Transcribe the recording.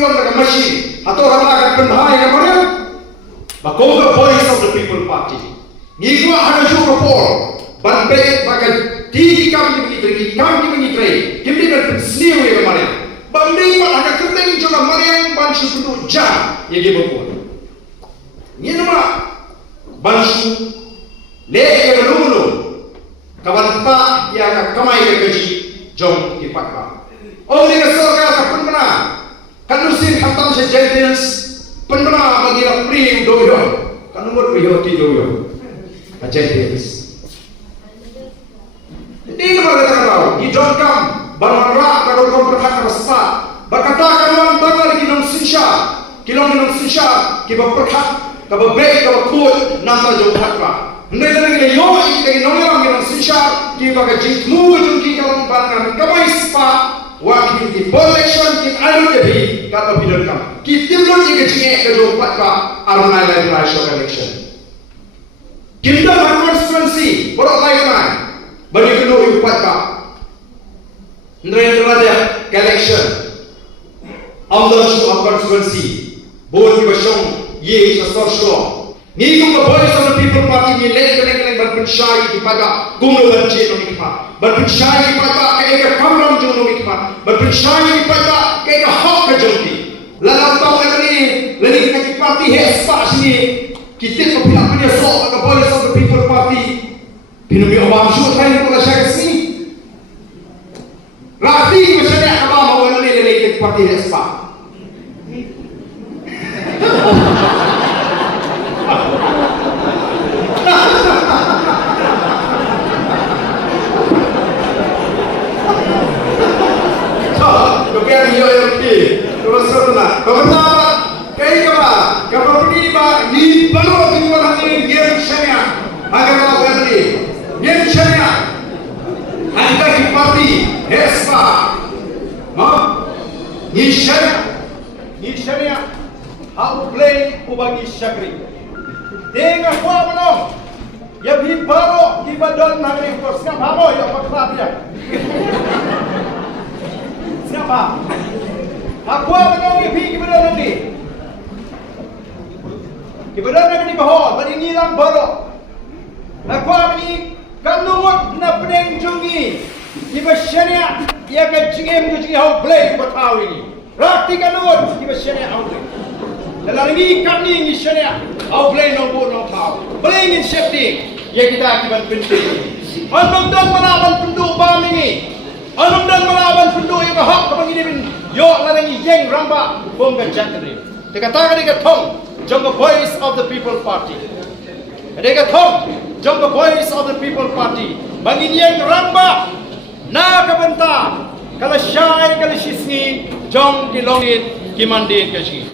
yung machine. Ato halaga penhay na mo Bakoga voice of the people party. Ngigwa hana juga por. Banbet bagai tiki kami menitri, Kimdi kan sniu ya kemarin. Bandi pak hana keteng juga mariam bansu kudu jam ya gibo por. Ni nama bansu le ya lulu. Kawan tak ya kamai ya gaji jom ipakba. Oh ni kesorga kapun mana? Kanusin hatam sejadians. Penera bagi prim doyo, kan umur prioti doyo, ajentis. Ini kepada kau, di jongkam, barang kalau kau berhak rasa, berkatakan orang tangan kinong sinsya, kiba berhak, kiba baik, kiba kuat, nama jauh hakra. Hendak lagi yo, kita kinong kinong sinsya, kiba kajit mu jungki kalau barang kamai spa. Wakil di election kita alu jadi kata bidang kam. Kita belum juga cengek kejopat ka arunai lain national election. Kita constituency borok lain kan. Bagi kedua upat ka. Ndra dia election. Amdal show constituency. Bol di basong ye sosro. Ni ko voice of the people party ni lek berpensyai di pada gumno banci no mikma. Berpensyai pada ke kamram jo no mikma. Berpensyai pada ke hak kejoti. Lalu tahu lagi kita parti hespa sini. Kita ko pila punya so ke voice of the people party. Pinumi awam shoot hai ko la sini. Rati misalnya apa mau lagi parti hespa. Kemudian terus setelah pertama kayak apa? Kemudian di baru dibuat ini game syariah, agama berani game syariah. Anda di parti Hespa, ni syariah, how play ubagi syakri. Dengan kuat menong, ya di baru di badan hari terus kamu ya paksa dia. Siapa? Aku menong ipi kebenaran ni. Kebenaran ni bahwa tadi ni lang baru. Aku ni kanungot na pedeng jungi. Iba syariah ia ke jingem ke jingi hau play bertahu ini. Rati kanungot iba syariah hau play. Dalam ni kami ni syariah hau play nombor nong tahu. Play ni safety. Ya kita akibat penting. Anum dan menawan penduk paham ini. Anum dan melawan penduduk yang hak kepada ini yo larangi yang ramba bongga jangkri. Dikatakan tong jong the voice of the people party. Tong jong the voice of the people party. Bagi yang ramba na kabenta kalau syai kalau sisni jong kilongit kimandin kaji.